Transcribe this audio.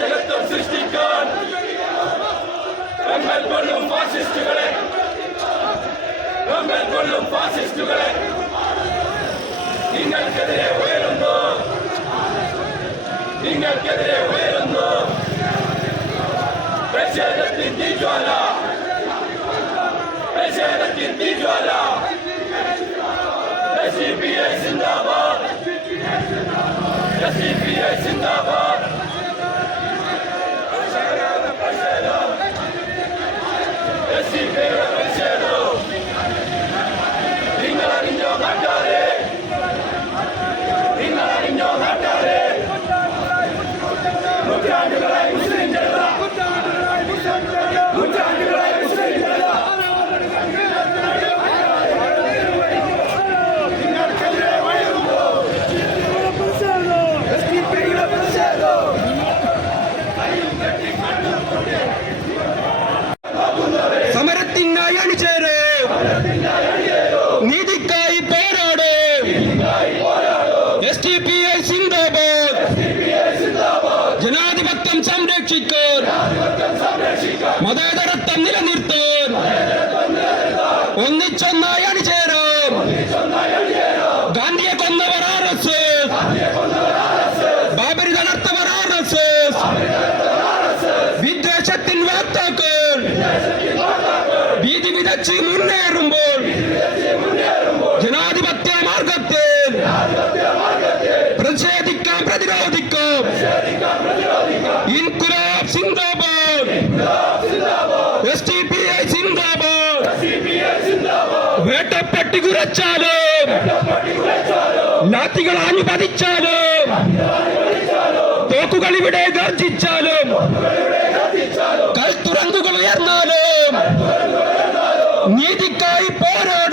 ജഗത്തും സൃഷ്ടിക്കാൻ ഞങ്ങൾ കൊള്ളും ഫാസിസ്റ്റുകളെ ഞങ്ങൾ കൊള്ളും ഫാസിസ്റ്റുകളെ നിങ്ങൾക്കെതിരെ ഉയരുന്നു നിങ്ങൾക്കെതിരെ ഉയരുന്നു പ്രതിഷേധത്തിൻ തീജ്വാല പ്രതിഷേധത്തിൻ തീജ്വാല SCPA Zindabad SCPA Zindabad മതേതരത്വം നിലനിർത്തും. ഒന്നിച്ചൊന്നായി അണിചേരാം. ഗാന്ധിയെ കൊന്നവർ ആർ എസ് ബാബരി തകർത്തവർ ആർ എസ് വിദ്വേഷത്തിൻ വാർത്താക്കൾ. ഭീതി വിതച്ച് മുന്നേറുമ്പോൾ ജനാധിപത്യ മാർഗത്തിൽ പ്രതിഷേധിക്കാം പ്രതിരോധിക്കാം. എസ് ടി പി ഐ സിന്ദാബാദ് വേട്ടപ്പെട്ടി കുറച്ചാലും. ലാത്തികൾ അനുവദിച്ചാലും. തോക്കുകൾ ഇവിടെ ഗർജിച്ചാലും. കൽത്തുറങ്കുകൾ ഉയർന്നാലും. നീതിക്കായി പോരാടും